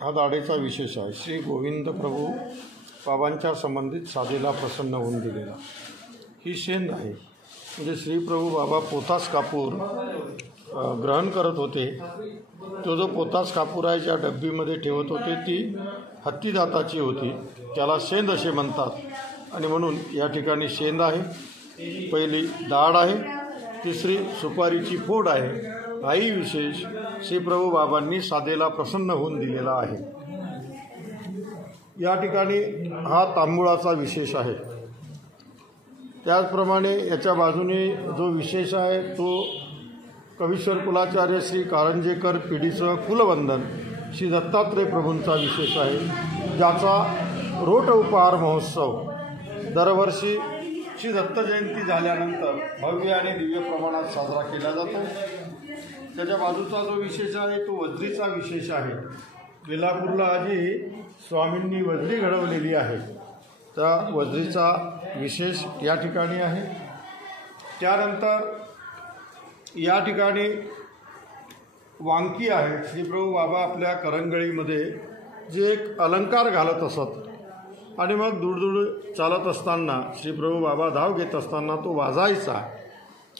हा दाढेचा विशेष आहे. श्री गोविंद प्रभू बाबांच्या संबंधित साधेला प्रसन्न होऊन दिलेला ही शेंद आहे. म्हणजे श्री प्रभू बाबा पोतास कापूर ग्रहण करत होते. तो जो पोतास कापूर आहे ज्या डब्बीमध्ये ठेवत होते ती हत्ती दाताची होती. त्याला शेंद असे म्हणतात आणि म्हणून या ठिकाणी शेंद आहे. पहिली दाढ आहे, तिसरी सुपारीची फोड आहे. हाही विशेष श्री प्रभू बाबांनी साधेला प्रसन्न होऊन दिलेला आहे. या ठिकाणी हा तांबुळाचा विशेष आहे. त्याचप्रमाणे याच्या बाजूने जो विशेष आहे तो कवीश्वर कुलाचार्य श्री कारंजेकर पिढीचं कुलवंदन श्री दत्तात्रय प्रभूंचा विशेष आहे, ज्याचा रोट उपहार महोत्सव दरवर्षी श्री दत्त जयंती झाल्यानंतर भव्य आणि दिव्य प्रमाणात साजरा केला जातो. त्याच्या बाजूचा जो विशेष आहे तो वज्रीचा विशेष आहे. बेलापूरला आजी स्वामींनी वज्री घडवलेली आहे. त्या वज्रीचा विशेष या ठिकाणी आहे. त्यानंतर या ठिकाणी वांकी आहे. श्रीप्रभू बाबा आपल्या करंगळीमध्ये जे एक अलंकार घालत असत आणि मग दूरदूर चालत असताना श्रीप्रभू बाबा धाव घेत असताना तो वाजायचा.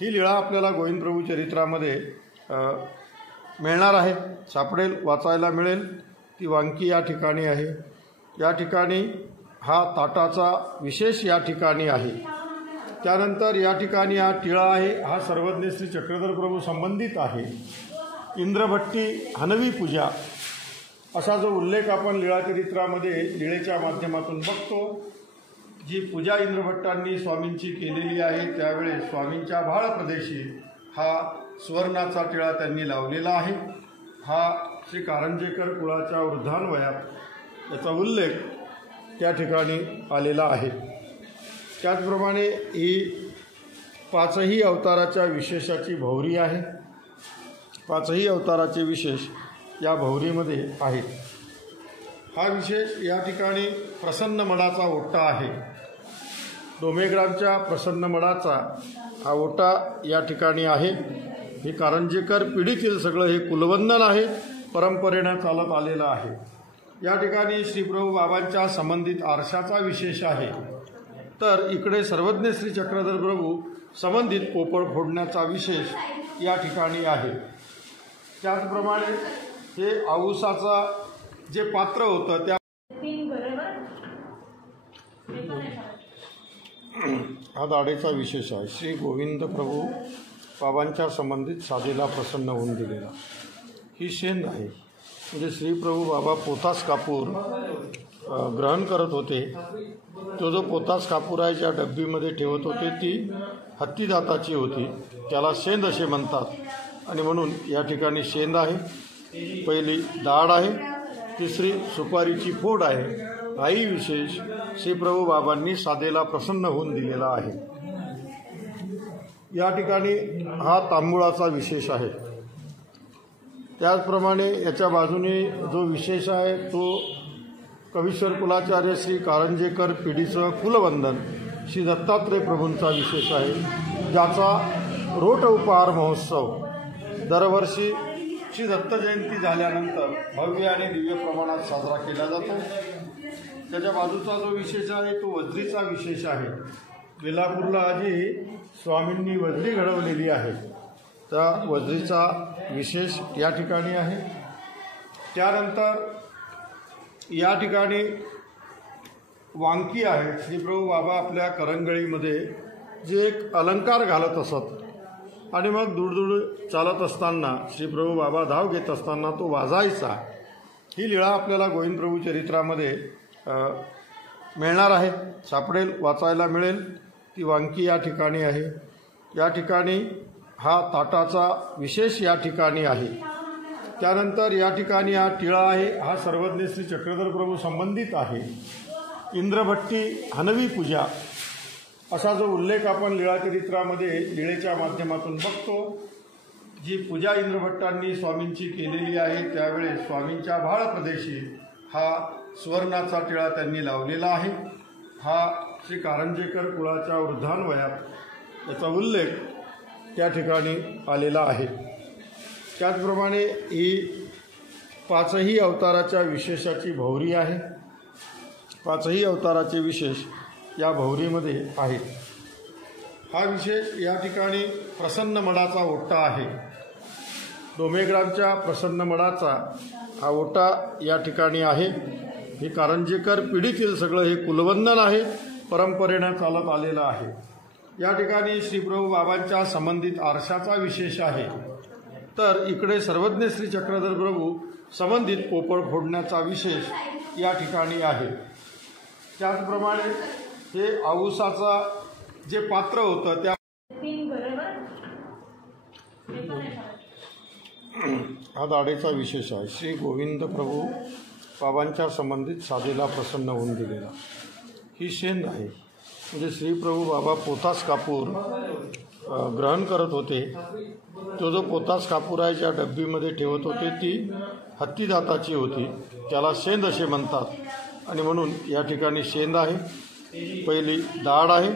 ही लीळा आपल्याला गोविंद प्रभू चरित्रामध्ये मिळणार आहे, सापडेल, वाचायला मिळेल. ती वांकी या ठिकाणी आहे. या ठिकाणी हा ताटाचा विशेष या ठिकाणी आहे. त्यानंतर या ठिकाणी हा टिळा आहे. हा सर्वज्ञ श्री चक्रधर प्रभू संबंधित आहे. इंद्रभट्टी हनवी पूजा असा जो उल्लेख आपण लीळाचरित्रामध्ये लीळेच्या माध्यमातून बघतो. जी पूजा इंद्रभट्टांनी स्वामींची केलेली आहे त्यावेळेस स्वामींच्या भाळ प्रदेशी हा सुवर्णाचा टिळा त्यांनी लावलेला आहे. हा श्री कारंजेकर कुळाच्या वृद्धान्वयात याचा उल्लेख त्या ठिकाणी आलेला आहे. त्याचप्रमाणे ही पाचही अवताराच्या विशेषाची भौरी आहे. पाचही अवताराचे विशेष या भौरीमध्ये आहेत. हा विशेष या ठिकाणी प्रसन्न मडाचा ओटा आहे. डोमेग्रामच्या प्रसन्न मडाचा हा ओटा या ठिकाणी आहे. हे कारंजेकर पिढीतील सगळं हे कुलवंदन आहे, परंपरेनं चालत आलेलं आहे. या ठिकाणी श्रीप्रभू बाबांच्या संबंधित आरशाचा विशेष आहे. तर इकडे सर्वज्ञ श्री चक्रधर प्रभू संबंधित पोपळ फोडण्याचा विशेष या ठिकाणी आहे. त्याचप्रमाणे हे आऊसाचा जे पात्र होतं त्या हा दाढेचा विशेष आहे. श्री गोविंद प्रभू बाबांच्या संबंधित साधेला प्रसन्न होऊन दिलेला ही शेंद आहे. म्हणजे श्री प्रभू बाबा पोतास कापूर ग्रहण करत होते. तो जो पोतास कापूर आहे ज्या डब्बीमध्ये ठेवत होते ती हत्ती दाताची होती. त्याला शेंद असे म्हणतात आणि म्हणून या ठिकाणी शेंद आहे. पहिली दाढ आहे, तिसरी सुपारीची फोड आहे. हाही विशेष श्री प्रभू बाबांनी साधेला प्रसन्न होऊन दिलेला आहे. या ठिकाणी हा तांबुळाचा विशेष आहे. त्याचप्रमाणे याच्या बाजूने जो विशेष आहे तो कवीश्वर कुलाचार्य श्री कारंजेकर पिढीचं कुलवंदन श्री दत्तात्रय प्रभूंचा विशेष आहे, ज्याचा रोट उपहार महोत्सव दरवर्षी श्री दत्त जयंती झाल्यानंतर भव्य आणि दिव्य प्रमाणात साजरा केला जातो. त्याच्या बाजूचा जो विशेष आहे तो वज्रीचा विशेष आहे. बेलापूरला आजी स्वामींनी वज्री घडवलेली आहे. त्या वज्रीचा विशेष या ठिकाणी आहे. त्यानंतर या ठिकाणी वांकी आहे. श्रीप्रभू बाबा आपल्या करंगळीमध्ये जे एक अलंकार घालत असत आणि मग दूरदूर चालत असताना श्रीप्रभू बाबा धाव घेत असताना तो वाजायचा. ही लीळा आपल्याला गोविंद प्रभू चरित्रामध्ये मिळणार आहे, सापडेल, वाचायला मिळेल. ती वांकी या ठिकाणी आहे. या ठिकाणी हा ताटाचा विशेष या ठिकाणी आहे. त्यानंतर या ठिकाणी हा टिळा आहे. हा सर्वज्ञ श्री चक्रधर प्रभू संबंधित आहे. इंद्रभट्टी हनवी पूजा असा जो उल्लेख आपण लीळाचरित्रामध्ये लीळेच्या माध्यमातून बघतो. जी पूजा इंद्रभट्टांनी स्वामींची केलेली आहे त्यावेळेस स्वामींच्या भाळ प्रदेशी हा सुवर्णाचा टिळा त्यांनी लावलेला आहे. हा श्री कारंजेकर कुळाच्या वृद्धान्वयात याचा उल्लेख त्या ठिकाणी आलेला आहे. त्याचप्रमाणे ही पाचही अवताराच्या विशेषाची भौरी आहे। पाचही अवताराचे विशेष या भौरीमध्ये आहेत। हा विशेष या ठिकाणी प्रसन्न मडाचा ओटा आहे। डोमेग्रामच्या प्रसन्न मडाचा हा ओटा या ठिकाणी आहे। हे कारंजेकर पिढीतील सगळं हे कुलवंदन आहे, परंपरेनं चालत आलेलं आहे। या ठिकाणी श्री प्रभू बाबांच्या संबंधित आरशाचा विशेष आहे। तर इकडे सर्वज्ञ श्री चक्रधर प्रभू संबंधित पोपळ फोडण्याचा विशेष या ठिकाणी आहे। त्याचप्रमाणे हे औसाचा जे पात्र होतं त्या हा दाढेचा विशेष आहे। श्री गोविंद प्रभू बाबांच्या संबंधित साधेला प्रसन्न होऊन दिलेला ही शेंद आहे। म्हणजे श्री प्रभू बाबा पोतास कापूर ग्रहण करत होते। तो जो पोतास कापूर आहे ज्या डब्बीमध्ये ठेवत होते ती हत्ती दाताची होती, त्याला शेंद असे म्हणतात आणि म्हणून या ठिकाणी शेंद आहे। पहिली दाढ आहे,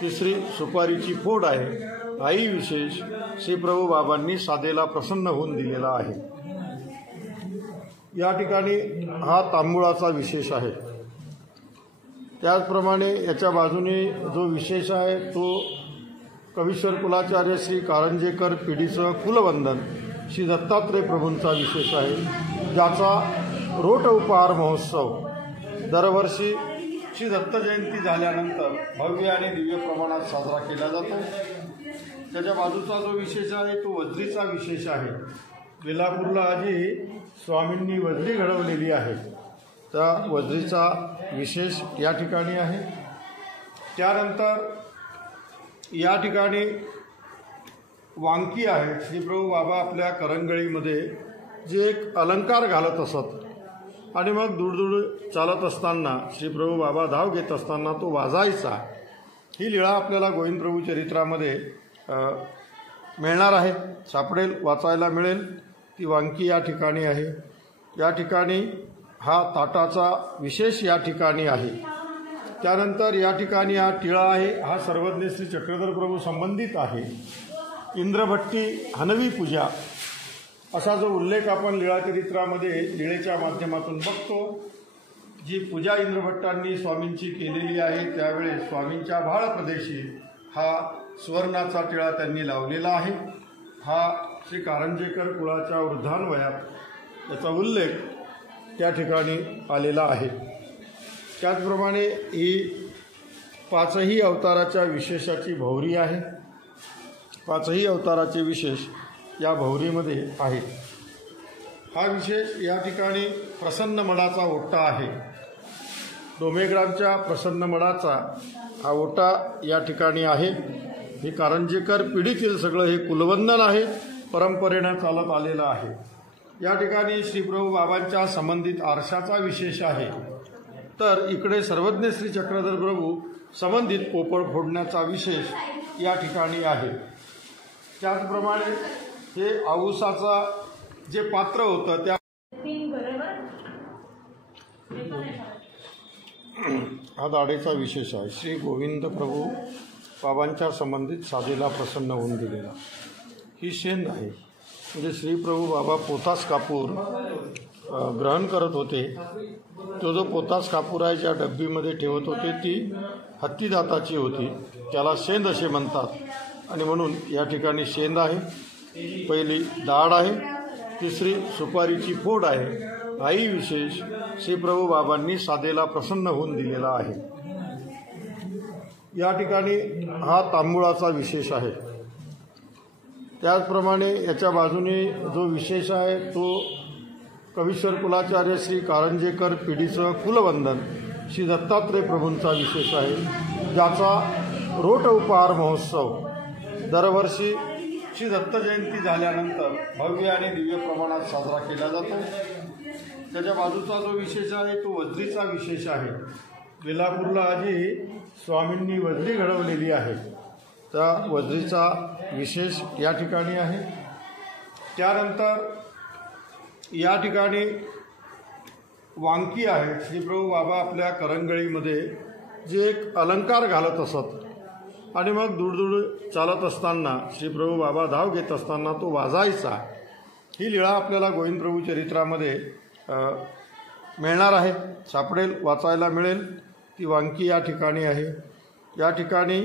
तिसरी सुपारीची फोड आहे। हाही विशेष श्री प्रभू बाबांनी साधेला प्रसन्न होऊन दिलेला आहे। या ठिकाणी हा तांबुळाचा विशेष आहे। त्याचप्रमाणे याच्या बाजूने जो विशेष आहे तो कवीश्वर कुलाचार्य श्री कारंजेकर पिढीचं कुलवंदन श्री दत्तात्रय प्रभूंचा विशेष आहे, ज्याचा रोट उपहार महोत्सव दरवर्षी श्री दत्त जयंती झाल्यानंतर भव्य आणि दिव्य प्रमाणात साजरा केला जातो। त्याच्या बाजूचा जो विशेष आहे तो वज्रीचा विशेष आहे। बेलापूरला आजी स्वामींनी वज्री घडवलेली आहे, त्या वज्रीचा विशेष या ठिकाणी आहे। त्यानंतर या ठिकाणी वांकी आहे। श्रीप्रभू बाबा आपल्या करंगळीमध्ये जे एक अलंकार घालत असत आणि मग दूरदूर चालत असताना श्रीप्रभू बाबा धाव घेत असताना तो वाजायचा। ही लीळा आपल्याला गोविंद प्रभू चरित्रामध्ये मिळणार आहे, सापडेल, वाचायला मिळेल। ती वांकी या ठिकाणी आहे। या ठिकाणी हा ताटाचा विशेष या ठिकाणी आहे। त्यानंतर या ठिकाणी हा टिळा आहे, हा सर्वज्ञ श्री चक्रधर प्रभू संबंधित आहे। इंद्रभट्टी हनवी पूजा असा जो उल्लेख आपण लीळाचरित्रामध्ये लीळेच्या माध्यमातून बघतो। जी पूजा इंद्रभट्टांनी स्वामींची केलेली आहे त्यावेळेस स्वामींच्या भाळ प्रदेशी हा सुवर्णाचा टिळा त्यांनी लावलेला आहे। हा श्री कारंजेकर कुळाच्या वृद्धान्वयात याचा उल्लेख त्या ठिकाणी आलेला आहे। त्याचप्रमाणे ही पाचही अवताराच्या विशेषाची भौरी आहे। पाचही अवताराचे विशेष या भौरीमध्ये आहेत। हा विशेष या ठिकाणी प्रसन्न मडाचा ओटा आहे। डोमेग्रामच्या प्रसन्न मडाचा हा ओटा या ठिकाणी आहे। हे कारंजेकर पिढीतील सगळं हे कुलवंदन आहे, परंपरेनं चालत आलेलं आहे। या ठिकाणी श्री प्रभू बाबांच्या संबंधित आरशाचा विशेष आहे। तर इकडे सर्वज्ञ श्री चक्रधर प्रभू संबंधित पोपळ फोडण्याचा विशेष या ठिकाणी आहे। त्याचप्रमाणे हे औसाचा जे पात्र होतं त्या हा दाढेचा विशेष आहे। श्री गोविंद प्रभू बाबांच्या संबंधित साधेला प्रसन्न होऊन दिलेला ही शेंद आहे। म्हणजे श्री प्रभू बाबा पोतास कापूर ग्रहण करत होते। तो जो पोतास कापूर आहे ज्या डब्बीमध्ये ठेवत होते ती हत्ती दाताची होती, त्याला शेंद असे म्हणतात आणि म्हणून या ठिकाणी शेंद आहे। पहिली दाढ आहे, तिसरी सुपारीची फोड आहे। हाही विशेष श्री प्रभू बाबांनी साधेला प्रसन्न होऊन दिलेला आहे। या ठिकाणी हा तांबुळाचा विशेष आहे। त्याचप्रमाणे याच्या बाजूने जो विशेष आहे तो कवीश्वर कुलाचार्य श्री कारंजेकर पिढीचं कुलवंदन श्री दत्तात्रय प्रभूंचा विशेष आहे, ज्याचा रोट उपहार महोत्सव दरवर्षी श्री दत्त जयंती झाल्यानंतर भव्य आणि दिव्य प्रमाणात साजरा केला जातो। त्याच्या बाजूचा जो विशेष आहे तो वज्रीचा विशेष आहे। बेलापूरला आजी स्वामींनी वज्री घडवलेली आहे, त्या वज्रीचा विशेष या ठिकाणी आहे। त्यानंतर या ठिकाणी वांकी आहे। श्रीप्रभू बाबा आपल्या करंगळीमध्ये जे एक अलंकार घालत असत आणि मग दूरदूर चालत असताना श्रीप्रभू बाबा धाव घेत असताना तो वाजायचा। ही लीळा आपल्याला गोविंद प्रभू चरित्रामध्ये मिळणार आहे, सापडेल, वाचायला मिळेल। ती वांकी या ठिकाणी आहे। या ठिकाणी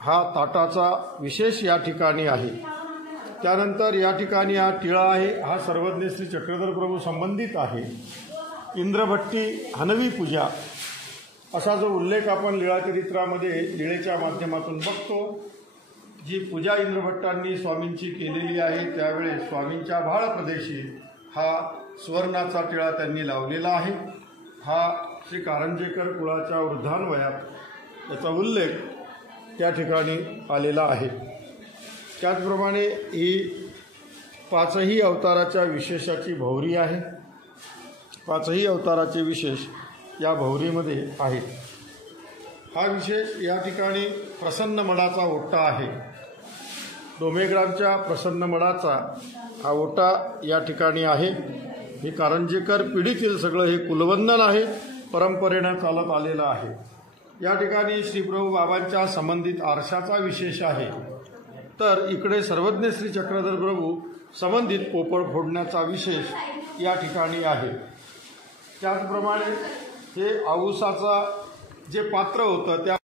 हा ताटाचा विशेष या ठिकाणी आहे। त्यानंतर या ठिकाणी हा टिळा आहे, हा सर्वज्ञ श्री चक्रधर प्रभू संबंधित आहे। इंद्रभट्टी हनवी पूजा असा जो उल्लेख आपण लीळाचरित्रामध्ये लीळेच्या माध्यमातून बघतो। जी पूजा इंद्रभट्टांनी स्वामींची केलेली आहे त्यावेळेस स्वामींच्या भाळ प्रदेशी हा सुवर्णाचा टिळा त्यांनी लावलेला आहे। हा श्री कारंजेकर कुळाच्या वृद्धान्वयात याचा उल्लेख त्या ठिकाणी आलेला आहे। त्याचप्रमाणे ही पाचही अवताराच्या विशेषाची भौरी आहे। पाचही अवताराचे विशेष या भौरीमध्ये आहेत। हा विशेष या ठिकाणी प्रसन्न मडाचा ओटा आहे। डोमेग्रामच्या प्रसन्न मडाचा हा ओटा या ठिकाणी आहे। हे कारंजेकर पिढीतील सगळं हे कुलवंदन आहे, परंपरेनं चालत आलेलं आहे। या ठिकाणी श्रीप्रभू बाबांच्या संबंधित आरशाचा विशेष आहे। तर इकडे सर्वज्ञ श्री चक्रधर प्रभू संबंधित पोपळ फोडण्याचा विशेष या ठिकाणी आहे। त्याचप्रमाणे हे आऊसाचा जे पात्र होतं त्या